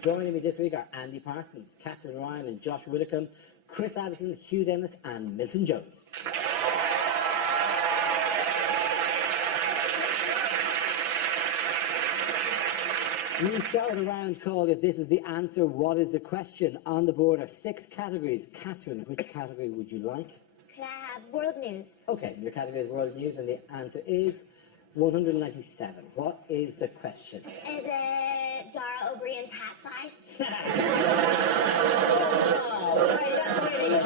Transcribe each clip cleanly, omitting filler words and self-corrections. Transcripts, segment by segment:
Joining me this week are Andy Parsons, Katherine Ryan and Josh Widdicombe, Chris Addison, Hugh Dennis and Milton Jones. We start with a round called If This Is the Answer, What Is the Question? On the board are 6 categories. Katherine, which category would you like? Can I have world news? Okay, your category is world news and the answer is 197. What is the question? Is it Dara O'Brien's hat size? That's really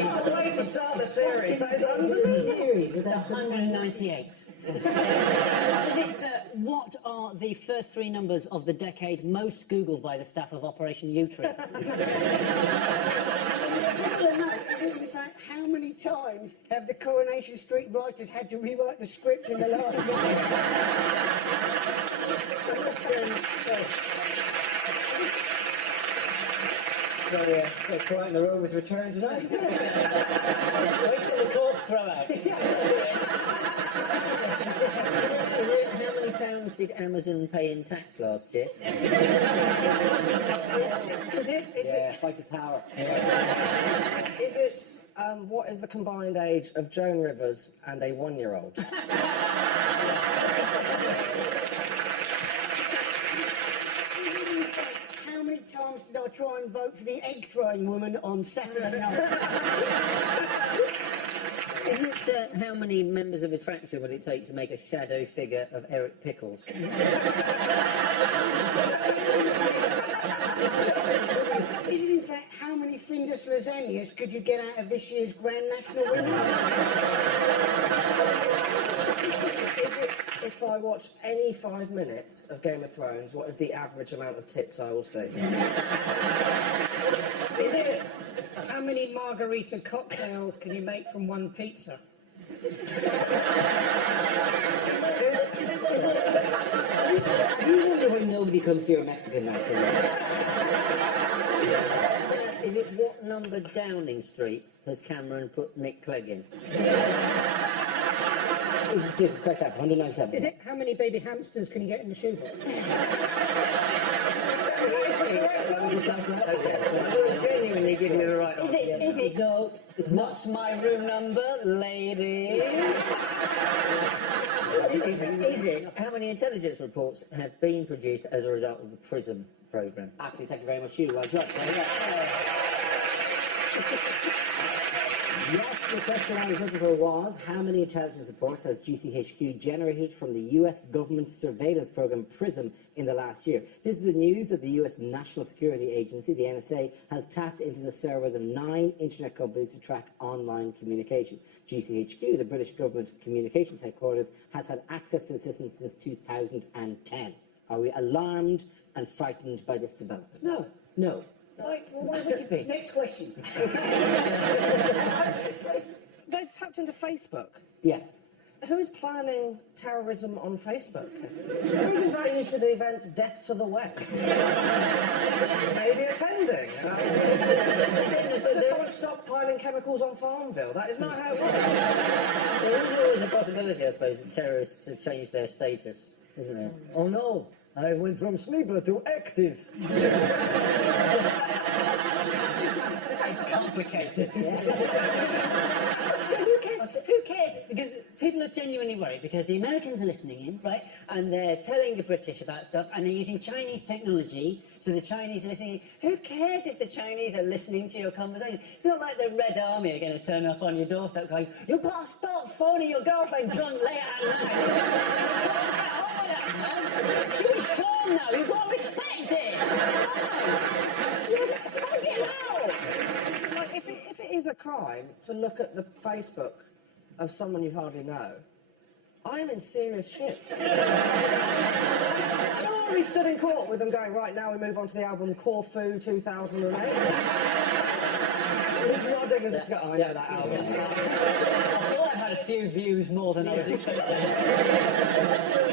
hard. Way to start the series. That is It's 198. Is it, what are the first 3 numbers of the decade most Googled by the staff of Operation U-Tree? in fact, how many times have the Coronation Street writers had to rewrite the script in the last They're quite the Rovers' return tonight, isn't it? Wait till the courts throw out. How many pounds did Amazon pay in tax last year? Yeah, fight the power. Is it, what is the combined age of Joan Rivers and a 1-year-old? How many times did I try and vote for the egg-throwing woman on Saturday night? Is it, how many members of a fraction would it take to make a shadow figure of Eric Pickles? Is it, in fact, how many Findus lasagnas could you get out of this year's Grand National winner? Is it, if I watch any 5 minutes of Game of Thrones, what is the average amount of tits I will see? Is it, how many margarita cocktails can you make from 1 pizza? You wonder when nobody comes to your Mexican nights. Is it what number Downing Street has Cameron put Nick Clegg in? It's correct answer, 197. Is it, how many baby hamsters can you get in the shoebox? Genuinely give me the right answer. Is it? No, it's not. What's my room number, ladies? Is it? How many intelligence reports have been produced as a result of the PRISM programme? Actually, thank you very much, Hugh. Well done. Yes, the question I was looking for was, how many intelligence reports has GCHQ generated from the US government surveillance program PRISM in the last year? This is the news that the US National Security Agency, the NSA, has tapped into the servers of 9 internet companies to track online communication. GCHQ, the British government communications headquarters, has had access to the system since 2010. Are we alarmed and frightened by this development? No. No. Why would you be? Next question. They've tapped into Facebook. Yeah. Who's planning terrorism on Facebook? Who's inviting you to the event Death to the West? Maybe attending. They want stockpiling chemicals on Farmville. That is not how it works. There is always a possibility, I suppose, that terrorists have changed their status, isn't there? Oh no, I went from sleeper to active. It's complicated. Who cares? Because people are genuinely worried because the Americans are listening in, right? And they're telling the British about stuff and they're using Chinese technology, so the Chinese are listening. Who cares if the Chinese are listening to your conversation? It's not like the Red Army are going to turn up on your doorstep going, you've got to stop phoning your girlfriend drunk late at night. She's strong now, you've got to respect it. Like, if it is a crime to look at the Facebook of someone you hardly know, I am in serious shit. I already stood in court with them going, right, now we move on to the album Corfu 2008. He's nodding as if to go, oh, I know that album. I thought I had a few views more than I was expecting.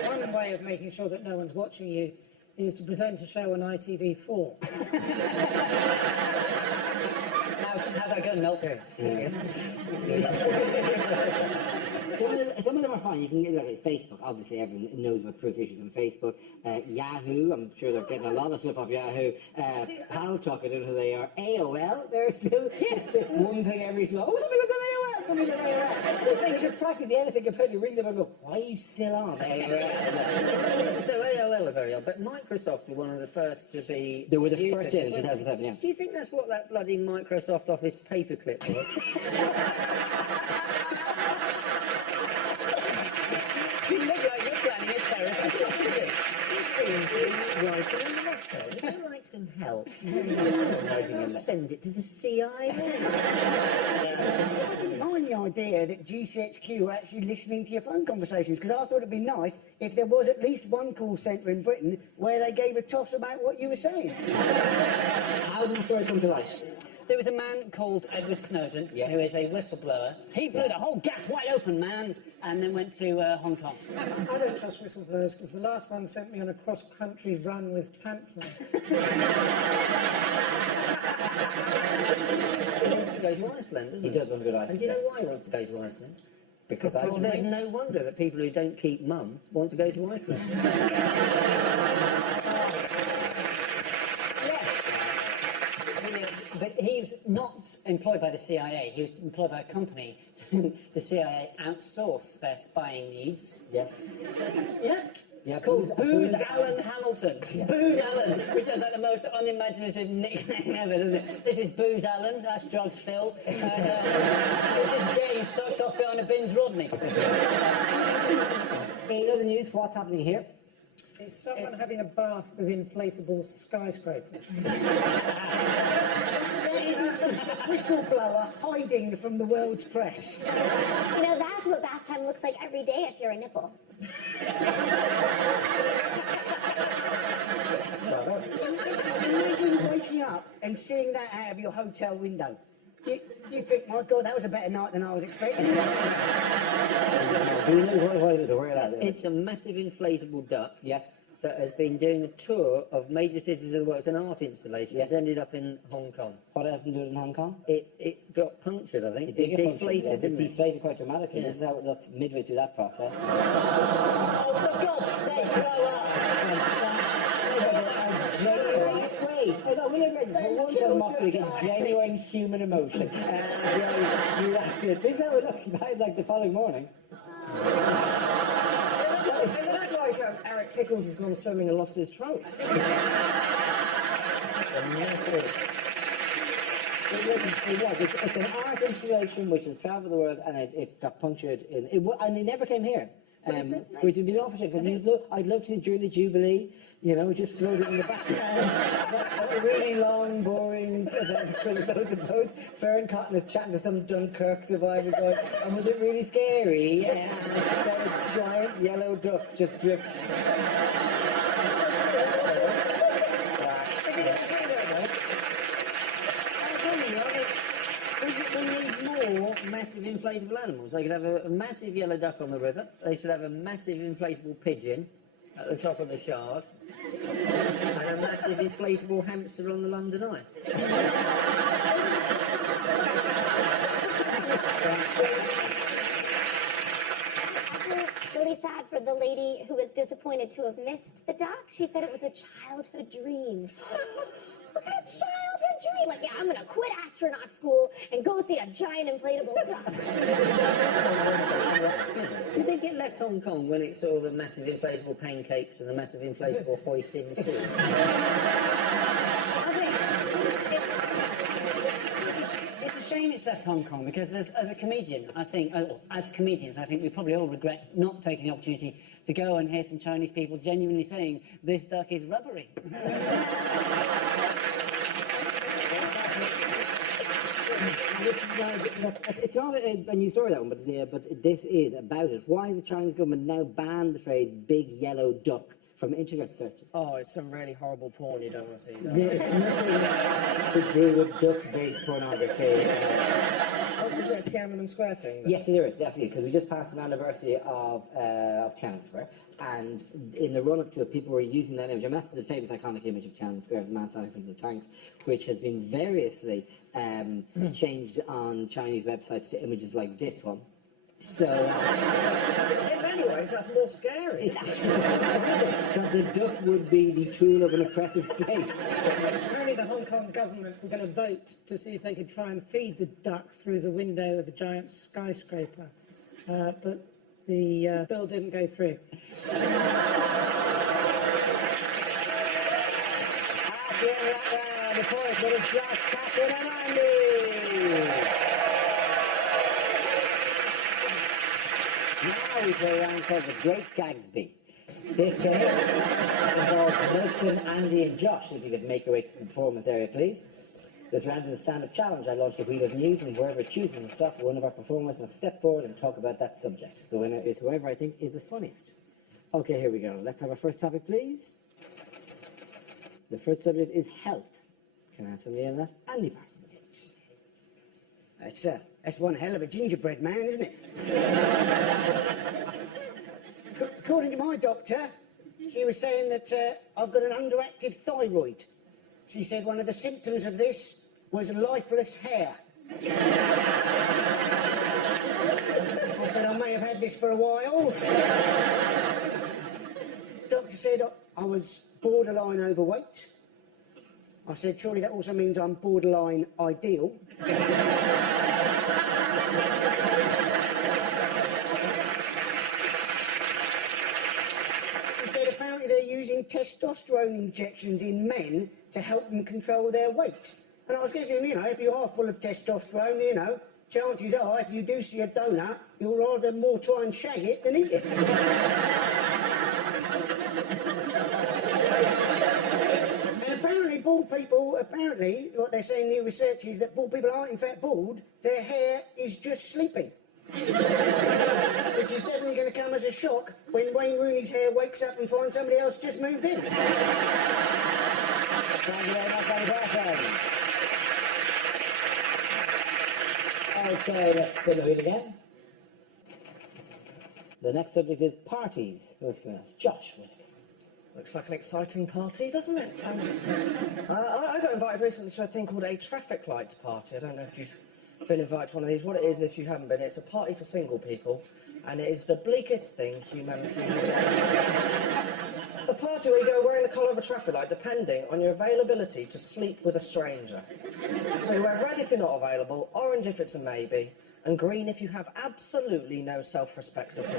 One way of making sure that no one's watching you is to present a show on ITV4. How's that going, Milton? Some of them are fine. You can get like it's Facebook. Obviously, everyone knows about cruise issues on Facebook. Yahoo, I'm sure they're getting a lot of stuff off Yahoo. Pal Talk, I don't know who they are. AOL, they're still one thing every so. Oh, somebody was on AOL. Somebody was on AOL. They could practice the anything. Could you ring them and go, why are you still on AOL? So AOL are very old, but Microsoft were one of the first to be... They were the first in 2007, yeah. Do you think that's what that bloody Microsoft Office paperclip was? You look like you're planning a terrorist atrocity. Writing a letter. Would you like some help? I'll send it to the CIA. I didn't mind the idea that GCHQ were actually listening to your phone conversations, because I thought it'd be nice if there was at least one call centre in Britain where they gave a toss about what you were saying. How did the story come to light? There was a man called Edward Snowden, Yes. who is a whistleblower. He blew the whole gaff wide open, man, and then went to Hong Kong. I don't trust whistleblowers because the last one sent me on a cross-country run with pants on. He wants to go to Iceland, doesn't he? He does want to go to Iceland. And do you know why he wants to go to Iceland? Because Well, there's no wonder that people who don't keep mum want to go to Iceland. But he was not employed by the CIA. He was employed by a company to the CIA outsource their spying needs. Yes. Yeah. Yeah, Called Booze Booze Allen Hamilton. Booze Allen, which is like the most unimaginative nickname ever, doesn't it? This is Booze Allen, that's Drugs Phil. And, this is getting sucked off behind a bin's Rodney. In other news, what's happening here? Is someone having a bath with inflatable skyscrapers? There isn't some whistleblower hiding from the world's press. You know, that's what bath time looks like every day if you're a nipple. Imagine waking up and seeing that out of your hotel window. You think, my God, that was a better night than I was expecting. What is it? Where is that? It's a massive inflatable duck Yes. that has been doing a tour of major cities of the world. It's an art installation. Yes. It's ended up in Hong Kong. What else been doing in Hong Kong? It got punctured, I think. It did get punctured, deflated, yeah. didn't It it? deflated quite dramatically. Yeah. This is how it looks midway through that process. Oh, for God's sake, grow up! Wait, no, we never read this. For once on Mockery, get genuine human emotion. You acted. This is how it looks like the following morning. It looks like Eric Pickles has gone swimming and lost his trunks. It was. It's an art installation which has travelled the world, and it got punctured in. And it never came here. Which would be an awful shame, because I'd love to see during the Jubilee, you know, just floating in the background. a really long, boring event with loads of boats. Fern Cotton is chatting to some Dunkirk survivors going, and was it really scary? That a giant yellow duck just drift. We need more massive inflatable animals. They could have a massive yellow duck on the river. They should have a massive inflatable pigeon at the top of the Shard. And a massive inflatable hamster on the London Eye. Really sad for the lady who was disappointed to have missed the duck. She said it was a childhood dream. Look at a childhood dream. Like, yeah, I'm going to quit astronaut school and go see a giant inflatable duck. Do you think it left Hong Kong when it saw the massive inflatable pancakes and the massive inflatable hoisin soup? It's a shame it's left Hong Kong, because as a comedian, I think, as comedians, I think we probably all regret not taking the opportunity to go and hear some Chinese people genuinely saying, this duck is rubbery. It's not a new story, that one, but this is about it. Why has the Chinese government now banned the phrase "big yellow duck" from internet searches? Oh, it's some really horrible porn you don't want to see. It's nothing to do with duck-based pornography. Oh, is it a Tiananmen Square thing? Yes, there is, definitely, because we just passed an anniversary of Tiananmen Square, and in the run-up to it, people were using that image, and that's the famous iconic image of Tiananmen Square, of the man standing in front of the tanks, which has been variously changed on Chinese websites to images like this one. So, In many ways, that's more scary. that the duck would be the tool of an oppressive state. Apparently the Hong Kong government were going to vote to see if they could try and feed the duck through the window of a giant skyscraper. But the bill didn't go through. At the end of that round, the point for Josh, Katherine and Andy. Now we play a round called the Great Gagsby. This game involves Milton, Andy and Josh. If you could make your way to the performance area, please. This round is a stand-up challenge. I launch the wheel of news, and wherever it chooses to stop, one of our performers must step forward and talk about that subject. The winner is whoever I think is the funniest. Okay, here we go. Let's have our first topic, please. The first subject is health. Can I have somebody in that? Andy Parsons. That's one hell of a gingerbread man, isn't it? According to my doctor, she was saying that I've got an underactive thyroid. She said one of the symptoms of this was lifeless hair. I said I may have had this for a while. Doctor said I was borderline overweight. I said, surely that also means I'm borderline ideal. She said apparently they're using testosterone injections in men to help them control their weight. And I was guessing, if you are full of testosterone, chances are if you do see a donut, you'll rather more try and shag it than eat it. Bald people, apparently, what they're saying in the research is that bald people aren't in fact bald, their hair is just sleeping. Which is definitely going to come as a shock when Wayne Rooney's hair wakes up and finds somebody else just moved in. Thank you very much, Andy Parsons. Okay, let's spin the wheel again. The next subject is parties. What's going on? Josh, Widdicombe. Looks like an exciting party, doesn't it? I got invited recently to a thing called a traffic light party. I don't know if you've been invited to one of these. What it is, if you haven't been, it's a party for single people, and it is the bleakest thing humanity has ever. It's a party where you go wearing the colour of a traffic light, depending on your availability to sleep with a stranger. So you wear red if you're not available, orange if it's a maybe, and green if you have absolutely no self-respect at all.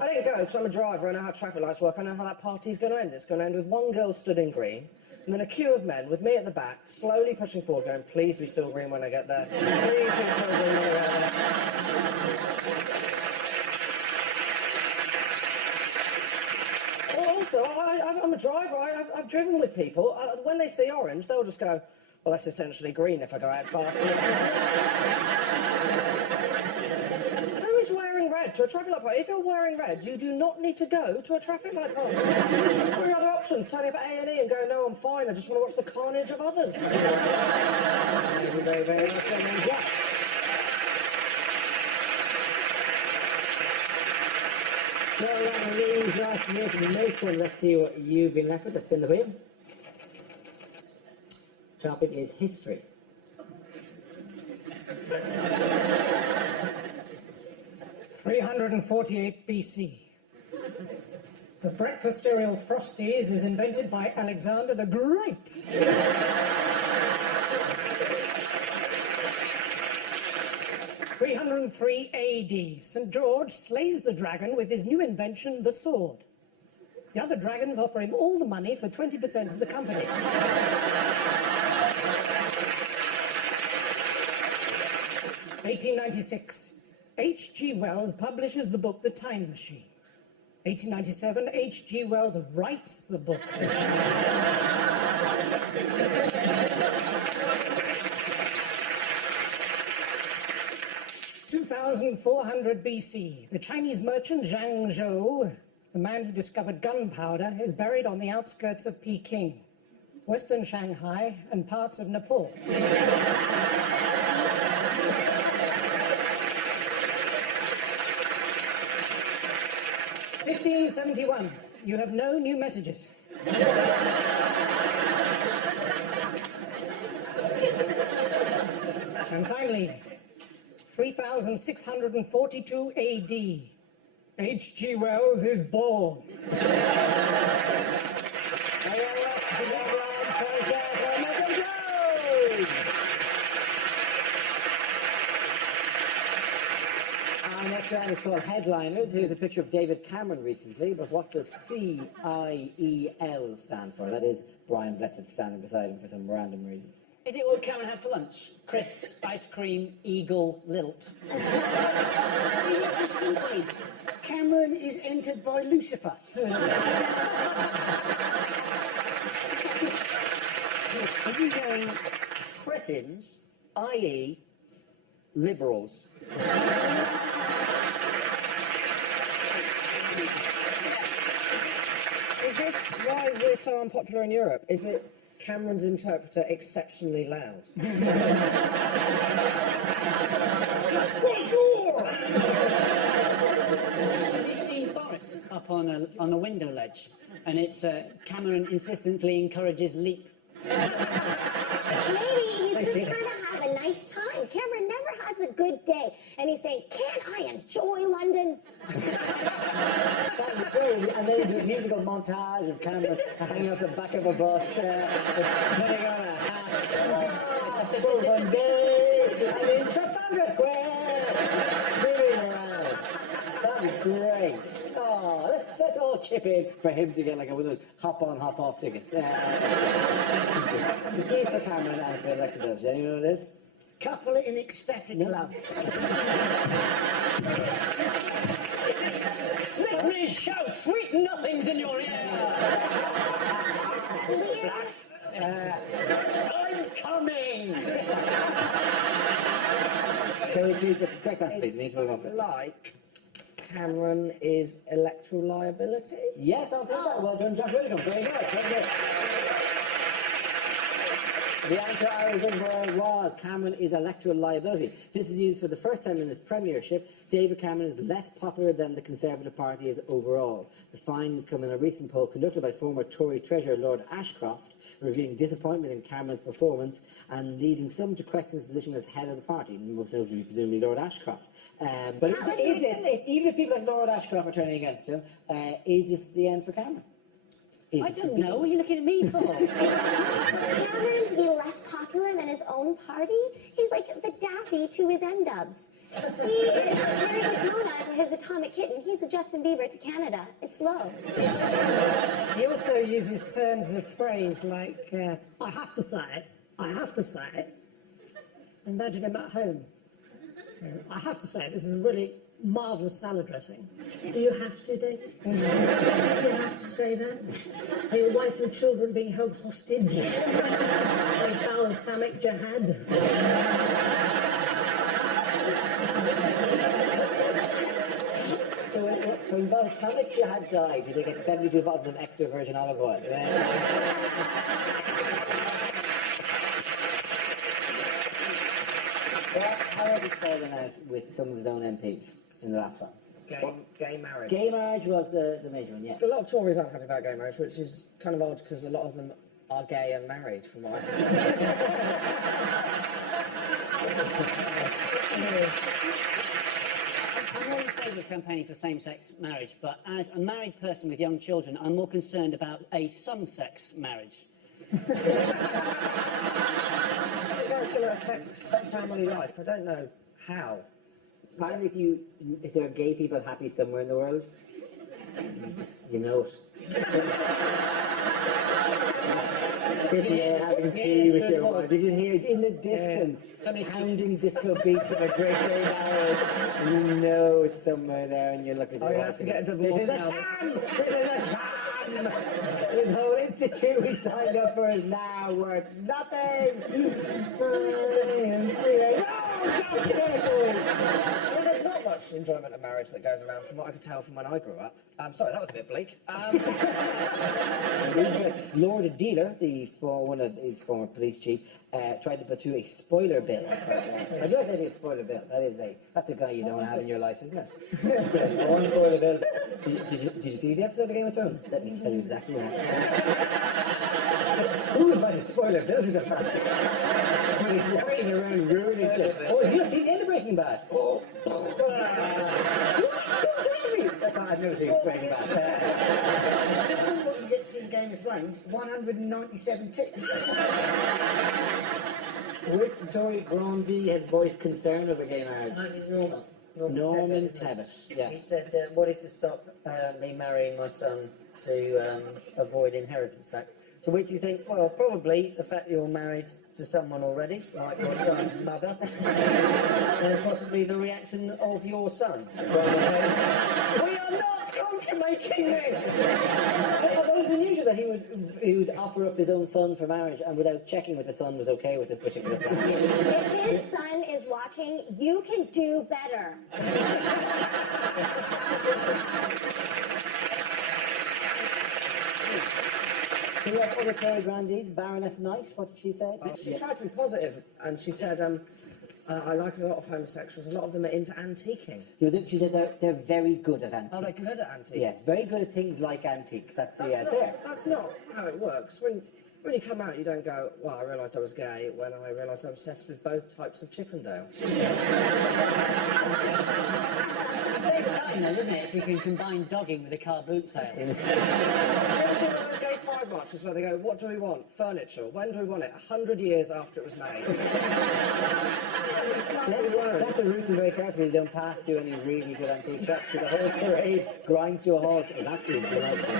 I didn't go because I'm a driver, I know how traffic lights work, I know how that party's going to end. It's going to end with one girl stood in green, and then a queue of men with me at the back, slowly pushing forward, going, please be still green when I get there. Please be still green when I get there. Also, I'm a driver, I've driven with people. When they see orange, they'll just go, well, that's essentially green if I go out fast. Who is wearing red to a traffic light party? If you're wearing red, you do not need to go to a traffic light party. What are your other options? Turning up at A&E and going, no, I'm fine, I just want to watch the carnage of others. Thank you very, very much, Andy. So that leaves us with Milton. Let's see what you've been left with. Let's spin the wheel. Topic is history. (348 BC). The breakfast cereal Frosties is invented by Alexander the Great. (303 AD). St. George slays the dragon with his new invention, the sword. The other dragons offer him all the money for 20% of the company. 1896. H.G. Wells publishes the book The Time Machine. 1897. H.G. Wells writes the book. 2400 BC, the Chinese merchant Zhang Zhou, the man who discovered gunpowder, is buried on the outskirts of Peking, western Shanghai, and parts of Nepal. 1571. You have no new messages. And finally, 3642 AD. H.G. Wells is born. Our next round is called Headliners. Here's a picture of David Cameron recently, but what does CIEL stand for? That is Brian Blessed standing beside him for some random reason. Is it what Cameron had for lunch? Crisps, ice cream, eagle, lilt. It's just simply, Cameron is entered by Lucifer. Is he going cretins, i.e. liberals? Is this why we're so unpopular in Europe? Is it Cameron's interpreter exceptionally loud? Bonjour! Has he seen Boris up on a window ledge? And it's Cameron insistently encourages leap. Maybe he's just trying to have a nice time. Cameron never has a good day. And he's saying, can't I enjoy London? That was great. And then into a musical montage of Cameron hanging off the back of a bus, putting on a hat. Bourbon Day, I'm in Trafalgar Square, spinning around. That was great. Oh, let's all chip in for him to get like one of those hop-on, hop-off tickets. The C is for Cameron and it's for electability. Anyone know what it is? Couple in ecstatic love. Let me shout sweet nothings in your ear! I'm coming! Can we please get the correct answer, please? Need to move on. Like Cameron is electoral liability? Yes, I'll take that. Well done, Josh Widdicombe. Very good. Very good. The answer I was in for was Cameron is electoral liability. This is used for the first time in his premiership. David Cameron is less popular than the Conservative Party is overall. The findings come in a recent poll conducted by former Tory Treasurer Lord Ashcroft, revealing disappointment in Cameron's performance and leading some to question his position as head of the party, most notably, presumably, Lord Ashcroft. But is this, even if people like Lord Ashcroft are turning against him, is this the end for Cameron? I don't know. What are you looking at me for? Cameron to be less popular than his own party? He's like the Daffy to his N-dubs. He is Sherry Patona to his Atomic Kitten. He's the Justin Bieber to Canada. It's low. He also uses turns of phrase like, I have to say it, I have to say it. Imagine him at home. So, I have to say it, this is a really marvellous salad dressing. Do you have to, David? Do you have to say that? Are your wife and children being held hostage? By balsamic jihad? So when balsamic jihad died, did they get 72 bottles of extra virgin olive oil? Well, how has he fallen out with some of his own MPs in the last one? Gay marriage. Gay marriage was the major one, yeah. A lot of Tories aren't happy about gay marriage, which is kind of odd because a lot of them are gay and married, from what I I'm more in favour of campaigning for same-sex marriage, but as a married person with young children, I'm more concerned about a some-sex marriage. It's going to affect family life. I don't know how. Apparently if there are gay people happy somewhere in the world, you know it. Sitting there having tea with your wife, you can hear it in the distance, pounding disco beats of a great day marriage, and you know it's somewhere there, and you're looking for I'm going to have to get a divorce This is a now. sham! This is a sham! This whole institute we signed up for is now worth nothing! mean, there's not much enjoyment of marriage that goes around from what I could tell from when I grew up. Sorry, that was a bit bleak. Lord Dealer, one of his former police chief, tried to put through a spoiler bill. I love that it's a spoiler bill. That's a guy you don't have in your life, isn't it? One spoiler bill. Did you see the episode of Game of Thrones? Let me tell you exactly what happened. Who would find a spoiler bill to the party? When he's walking around ruining shit. Oh, you've seen the end of Breaking Bad? Oh. Don't tell me! I've never seen Breaking Bad. What you get to see in Game of Thrones, 197 ticks. Which Tory grandee has voiced concern over gay marriage? This is Norman. Norman Tebbit, isn't it? Tebbit, He yes. said, what is to stop me marrying my son to avoid inheritance tax? To which you think, well, probably the fact that you're married to someone already, like your son's mother, and possibly the reaction of your son. We are not consummating this! Although it's unusual that he would offer up his own son for marriage and without checking with the son was okay with this particular plan. If his son is watching, you can do better. Do you have other Tory grandees? Baroness Knight, what did she say? She tried to be positive, and she said, I like a lot of homosexuals. A lot of them are into antiquing. She said they're very good at antiques. Are they good at antiques? Yes, very good at things like antiques. That's That's not how it works. When you come out, you don't go, well, I realised I was gay when I realised I'm obsessed with both types of Chippendale. It saves time, though, doesn't it, if you can combine dogging with a car boot sale? Gay Pride marches where they go, what do we want? Furniture. When do we want it? 100 years after it was made. That's the route very carefully. You don't pass through any really good antique shops because the whole parade grinds to a halt. Oh, that is delightful.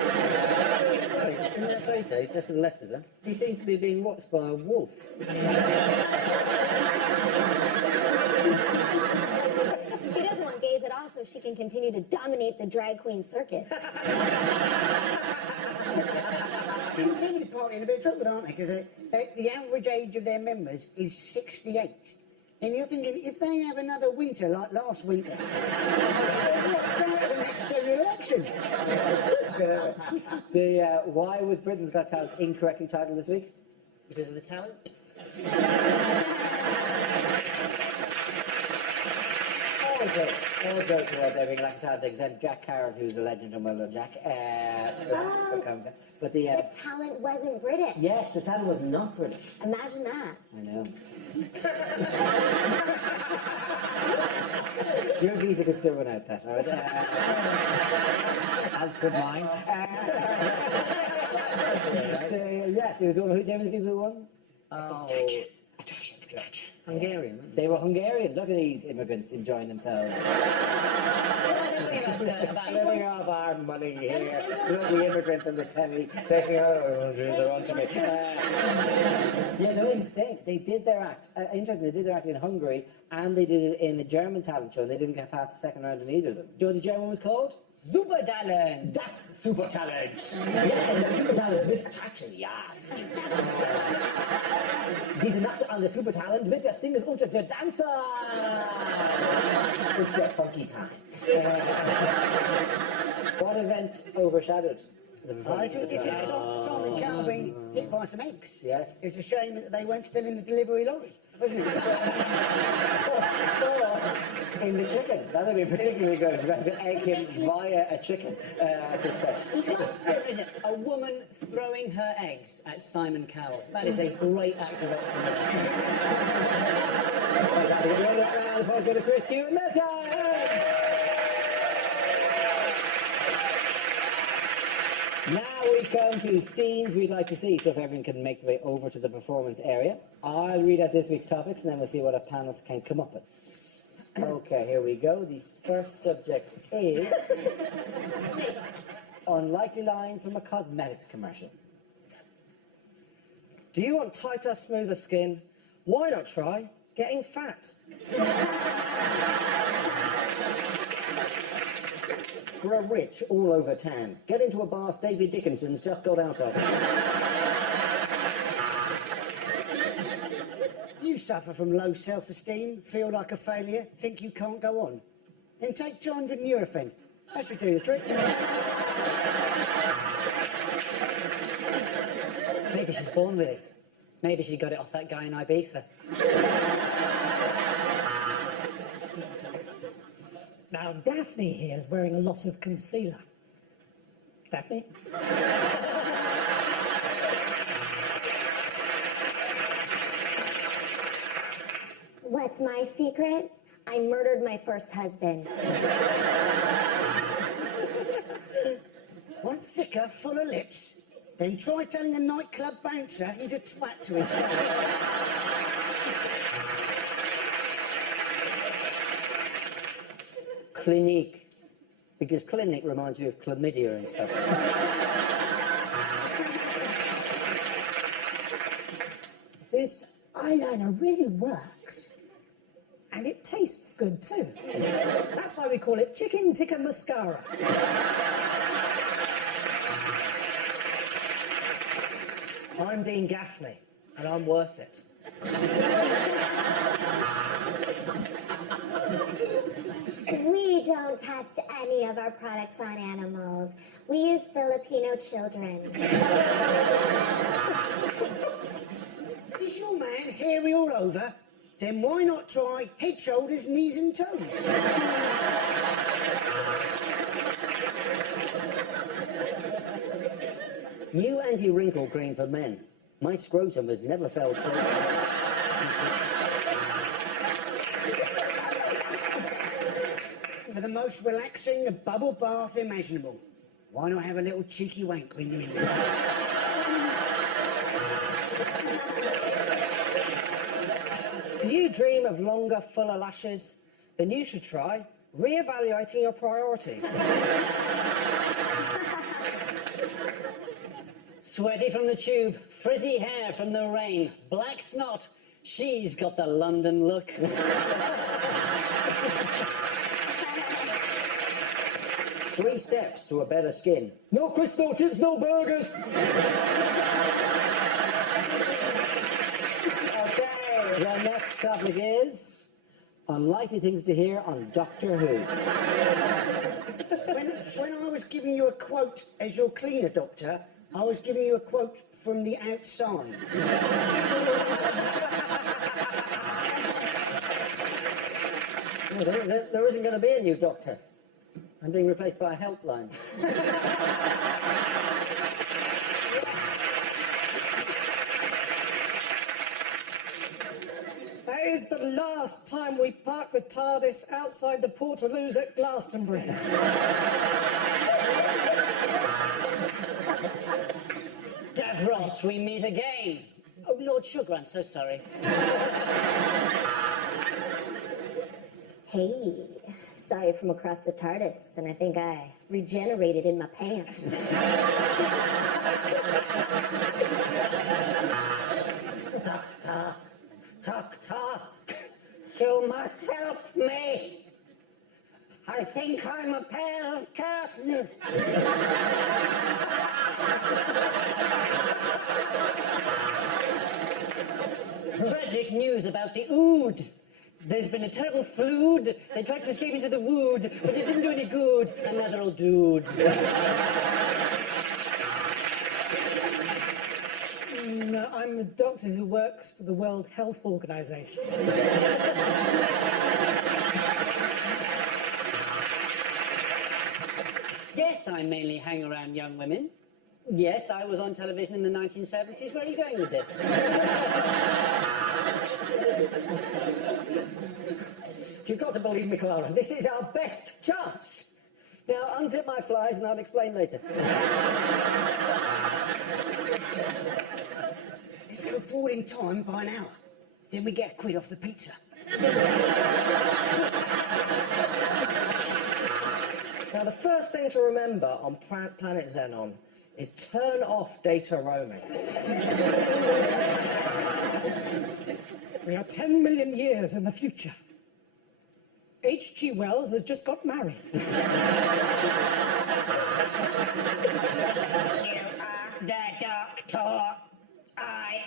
In that photo, just to the left of her, he seems to be being watched by a wolf. She doesn't want gays at all, so she can continue to dominate the drag queen circuit. People seem to be partying a bit of trouble, aren't they? Because the average age of their members is 68. And you're thinking, if they have another winter like last winter, what's the next general election? Why was Britain's Got Talent incorrectly titled this week? Because of the talent? All jokes about there being like a talent except Jack Carroll, who's a legend and well-known Jack. But the talent wasn't British. yes, the talent was not British. Imagine that. I know. Your visa could still run out, Pat. All right? As could mine. Yes, it was one. Who the people who won? Oh. Hungarian. They were Hungarian. Look at these immigrants enjoying themselves. Living off our money here. Look at the immigrants and the telly taking out the wrong to me. Yeah, no mistake. They did their act. Interesting, they did their act in Hungary and they did it in the German talent show and they didn't get past the second round in either of them. Do you know what the German was called? Supertalent! Das Supertalent! Ja, das Supertalent mit Touchen, ja. Diese Nacht an der Supertalent wird der Singers unter der Dancer! It's their funky time. What event overshadowed the performance? This is Simon Cowell being hit by some eggs. Yes. It's a shame that they weren't still in the delivery lorry, wasn't it? In the chicken. That would be particularly good. You have to egg him via a chicken. A woman throwing her eggs at Simon Cowell. That is a great act of excellence. Go to Chris Hugh and Milton. Now we come to scenes we'd like to see, so if everyone can make their way over to the performance area. I'll read out this week's topics and then we'll see what our panelists can come up with. Okay, here we go. The first subject is unlikely lines from a cosmetics commercial. Do you want tighter, smoother skin? Why not try getting fat? For a rich, all-over tan, get into a bath David Dickinson's just got out of. Do you suffer from low self-esteem, feel like a failure, think you can't go on? Then take 200 Nurofen. That should do the trick. Maybe she's born with it. Maybe she got it off that guy in Ibiza. Now, Daphne here is wearing a lot of concealer. Daphne? What's my secret? I murdered my first husband. Want thicker, full of lips? Then try telling a nightclub bouncer he's a twat to his face. Clinique. Because clinic reminds me of chlamydia and stuff. This eyeliner really works. And it tastes good too. That's why we call it chicken tikka mascara. I'm Dean Gaffney, and I'm worth it. We don't test any of our products on animals. We use Filipino children. Is your man hairy all over? Then why not try head, shoulders, knees and toes? New anti-wrinkle cream for men. My scrotum has never felt so... For the most relaxing bubble bath imaginable. Why not have a little cheeky wank when you're in there? Do you dream of longer, fuller lashes? Then you should try re-evaluating your priorities. Sweaty from the tube, frizzy hair from the rain, black snot. She's got the London look. 3 steps to a better skin. No crystal tips, no burgers. Okay, the next topic is unlikely things to hear on Doctor Who. When I was giving you a quote as your cleaner, Doctor, I was giving you a quote from the outside. Oh, there isn't going to be a new doctor. I'm being replaced by a helpline. That is the last time we park the TARDIS outside the Portaloos at Glastonbury. Davros, we meet again. Oh, Lord Sugar, I'm so sorry. Hey, saw you from across the TARDIS, and I think I regenerated in my pants. Doctor, doctor, you must help me. I think I'm a pair of curtains. Tragic news about the Ood. There's been a terrible flood. They tried to escape into the wood, but it didn't do any good. Another old dude. No, I'm a doctor who works for the World Health Organization. Yes, I mainly hang around young women. Yes, I was on television in the 1970s. Where are you going with this? You've got to believe me, Clara. This is our best chance. Now, unzip my flies and I'll explain later. Let's go forward in time by an hour. Then we get a quid off the pizza. Now, the first thing to remember on planet Xenon is turn off data roaming. We are 10 million years in the future. H.G. Wells has just got married. You are the doctor. I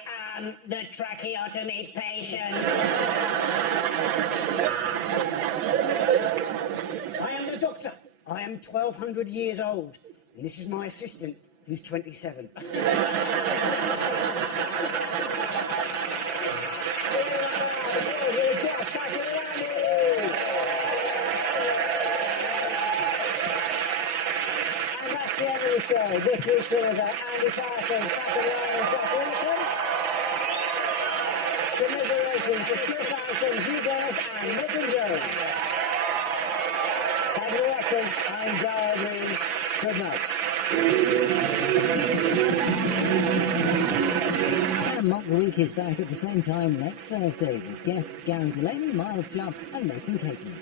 the tracheotomy patient. I am the doctor. I am 1,200 years old. And this is my assistant, who's 27. That's the end of the show. This week's winners are Andy Carson, Katherine, and Jack Widdicombe. Commiserations to Chris Hanson, Hugh Dennis, and Milton Jones. Thank you for watching. I'm Dara Green. Good night. And Mock the Week is back at the same time next Thursday with guests Gary Delaney, Miles Jupp, and Nathan Caton.